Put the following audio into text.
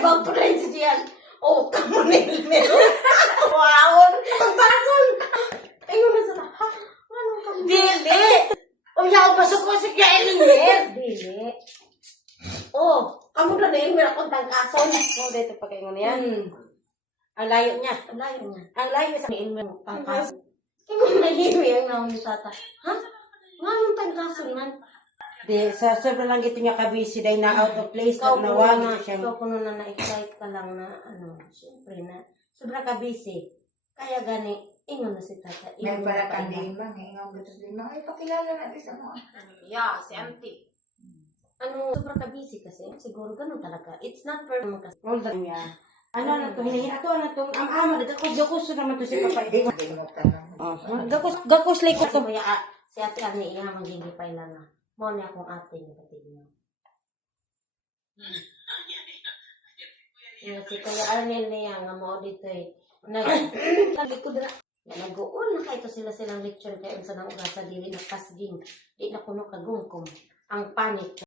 bang po rin siya? Oh, kamunil meron. Wow! Pagbason! Ayun na sa ha? Anong kamunil? Dili! O yaw, pasok ko si Kaya Elinger. Dili. Oh, kamu na yun, meron akong tangkason. Oh, dito pa kayo nga yan. Ang layo niya. Ang layo sa Elinger mo. Tangkason. Ikaw na hiwi ang naon ni tata. Ha? Nga yung tangkason man. Di, sa sobrang lang ito niya kabisi dahil na out of place Ikaw na puno nawala na, siya. ikaw puno na na-excite ka lang na, siyempre na, sobrang kabisi. Kaya gani, ingon na si tata. May ingon para na pa kang ina. lima, ngayon gusto lima. Ay, pakilala natin sa mga. Yeah, si auntie. Sobrang kabisi kasi, siguro ganun talaga. It's not perfect kasi. All the time, yeah. Ano na to, hinahin ato na to, ang ama, gakos naman to si Papa. Kalimutan lang. Gakos like ko Kasi to. kuya, si ate Arnie, iya magigipay lang na. Mo niya akong ate, kapatid niya. Si kuya Arnie niya, nga mo dito eh. Naglikod na. Nag-uon na kahit silang lecture kayo sa nang sa dili na kasging. Di na kuno kagungkom. Ang panit.